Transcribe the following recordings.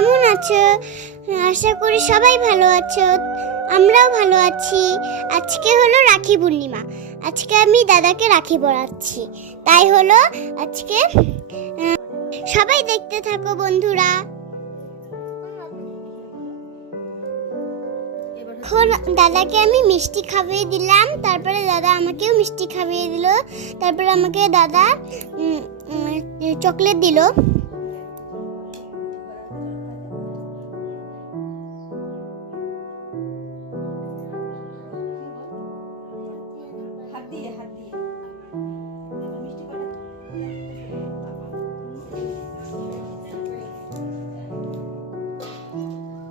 কেমন আছো? আশা করি সবাই ভালো আছো। আমরাও ভালো আছি। আজকে হলো রাখি পূর্ণিমা। আজকে আমি দাদাকে রাখি পরাচ্ছি। তাই হলো আজকে সবাই দেখতে থাকো বন্ধুরা। এখন দাদাকে আমি মিষ্টি খাইয়ে দিলাম, তারপরে দাদা আমাকেও মিষ্টি খাইয়ে দিল, তারপরে আমাকে দাদা চকলেট দিল।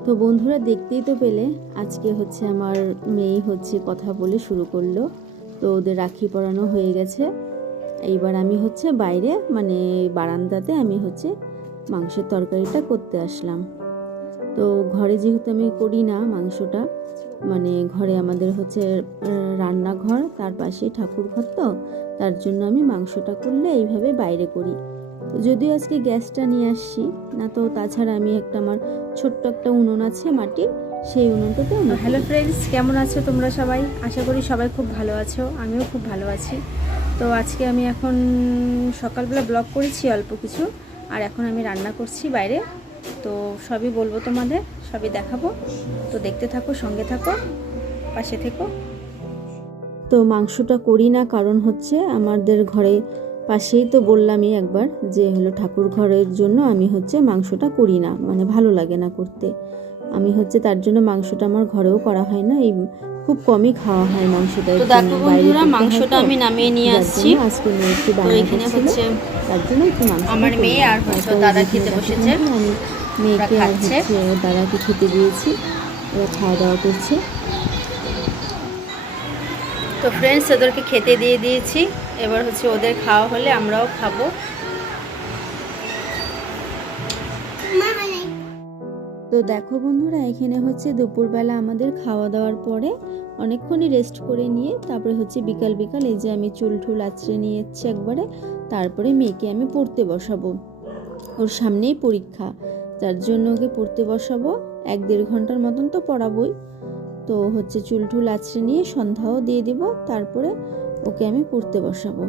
তো বন্ধুরা দেখতেই তো পেলে আজকে হচ্ছে আমার মেয়ে হচ্ছে কথা বলে শুরু করলো। তো ওদের রাখি পরানো হয়ে গেছে। এইবার আমি হচ্ছে বাইরে মানে বারান্দাতে আমি হচ্ছে মাংসের তরকারিটা করতে আসলাম। তো ঘরে যেহেতু আমি করি না মাংসটা, মানে ঘরে আমাদের হচ্ছে রান্নাঘর, তার পাশে ঠাকুর ঘর, তো তার জন্য আমি মাংসটা করলে এইভাবে বাইরে করি। যদিও আজকে গ্যাসটা নিয়ে আসছি না, তো তাছাড়া আমি আমার ছোট্ট একটা উনুন আছে মাটির, সেই উনুনটাতে। হ্যালো ফ্রেন্ডস, কেমন আছো তোমরা সবাই? আশা করি সবাই খুব ভালো আছো, আমিও খুব ভালো আছি। তো আজকে আমি এখন সকালবেলা ব্লগ করেছি অল্প কিছু, আর এখন আমি রান্না করছি বাইরে। তো সবই বলবো তোমাদের, সবই দেখাবো। তো দেখতে থাকো, সঙ্গে থাকো, পাশে থেকো। তো মাংসটা করি না কারণ হচ্ছে আমাদের ঘরে পাশেই তো বললামই একবার যে হলো ঠাকুর ঘরের জন্য আমি হচ্ছে মাংসটা করি না, মানে ভালো লাগে না করতে। আমি হচ্ছে তার জন্য মাংসটা আমার ঘরেও করা হয় না, এই খুব কমই খাওয়া হয় মাংসটা। তো দেখো বন্ধুরা, মাংসটা আমি নামিয়ে নিয়ে আসছি। আজকে মেয়ে একটু তো এখানে হচ্ছে তার জন্য একটু মাংস আমার মেয়ে আর হচ্ছে দাদা খেতে বসেছে। আমি মেয়েকে আর হচ্ছে দাদাকে খেতে দিয়েছি, ওরা খাওয়া দাওয়া করছে। তো ফ্রেন্ডস, ওদেরকে খেতে দিয়ে দিয়েছি। এবার হচ্ছে ওদের খাওয়া হলে আমরাও খাবো। তো দেখো বন্ধুরা, এখানে হচ্ছে দুপুরবেলা আমাদের খাওয়া দাওয়ার পরে অনেকক্ষণই রেস্ট করে নিয়ে তারপরে হচ্ছে বিকাল বিকাল এই যে আমি চুল ঠুল আঁচড়ে নিয়ে যাচ্ছি একবারে। তারপরে মেয়েকে আমি পড়তে বসাবো, ওর সামনেই পরীক্ষা, যার জন্য ওকে পড়তে বসাবো। 1-1.5 ঘন্টার মতন তো পড়াবোই। তো হচ্ছে চুল ঠুল আঁচড়ে নিয়ে সন্ধ্যাও দিয়ে দিব, তারপরে ওকে আমি পড়তে বসাবো।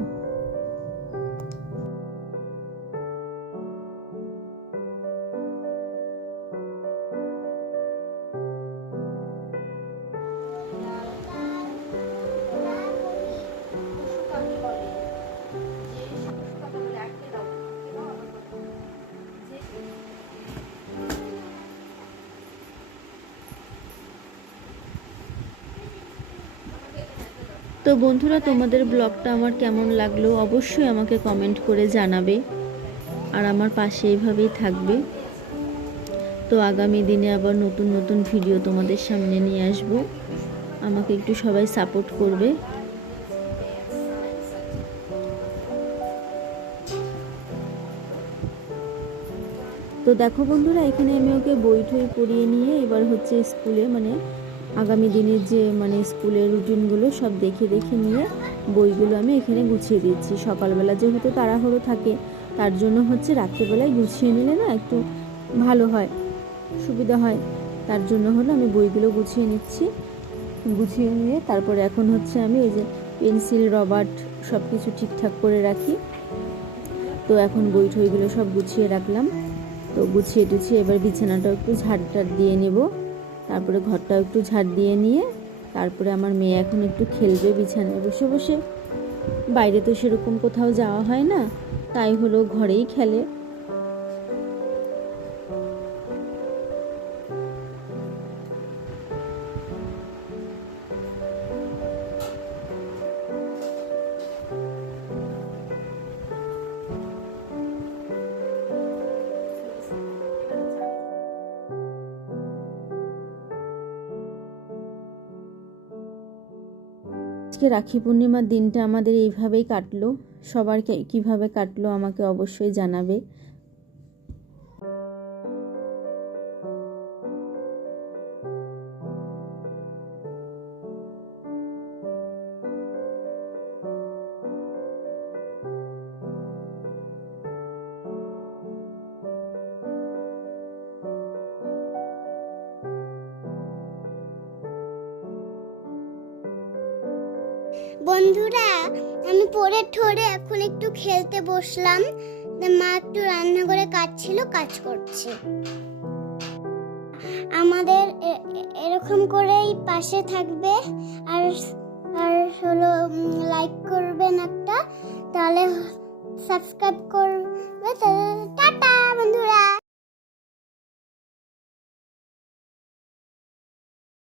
তো বন্ধুরা, তোমাদের ব্লগটা আমার কেমন লাগলো অবশ্যই আমাকে কমেন্ট করে জানাবে, আর আমার পাশে এইভাবেই থাকবে। তো আগামী দিনে আবার নতুন নতুন ভিডিও তোমাদের সামনে নিয়ে আসব, আমাকে একটু সবাই সাপোর্ট করবে। তো দেখো বন্ধুরা, এখানে আমি ওকে বই ঠই পড়িয়ে নিয়ে এবার হচ্ছে স্কুলে মানে আগামী দিনের যে মানে স্কুলের রুটিনগুলো সব দেখে দেখে নিয়ে বইগুলো আমি এখানে গুছিয়ে দিচ্ছি। সকালবেলা যেহেতু তাড়াহুড়ো থাকে, তার জন্য হচ্ছে রাত্রেবেলায় গুছিয়ে নিলে না একটু ভালো হয়, সুবিধা হয়। তার জন্য হলো আমি বইগুলো গুছিয়ে নিচ্ছি। গুছিয়ে নিয়ে তারপরে এখন হচ্ছে আমি এই যে পেন্সিল রবার সব কিছু ঠিকঠাক করে রাখি। তো এখন বই ঠইগুলো সব গুছিয়ে রাখলাম। তো গুছিয়ে টুছিয়ে এবার বিছানাটাও একটু ঝাড় দিয়ে নেব, তারপরে ঘরটাও একটু ঝাড় দিয়ে নিয়ে তারপরে আমার মেয়ে এখন একটু খেলবে বিছানায় বসে বসে। বাইরে তো সেরকম কোথাও যাওয়া হয় না, তাই হলো ঘরেই খেলে। আজকে রাখি পূর্ণিমার দিনটা আমাদের এইভাবেই কাটলো। সবার কিভাবে কাটলো আমাকে অবশ্যই জানাবে। বন্ধুরা, আমি পড়ে ঠরে এখন একটু খেলতে বসলাম। মা একটু রান্নাঘরে কাজ ছিল, কাজ করছে। আমাদের এরকম করেই পাশে থাকবে, আর আর হলো লাইক করবেন একটা, তাহলে সাবস্ক্রাইব করবে। টাটা বন্ধুরা।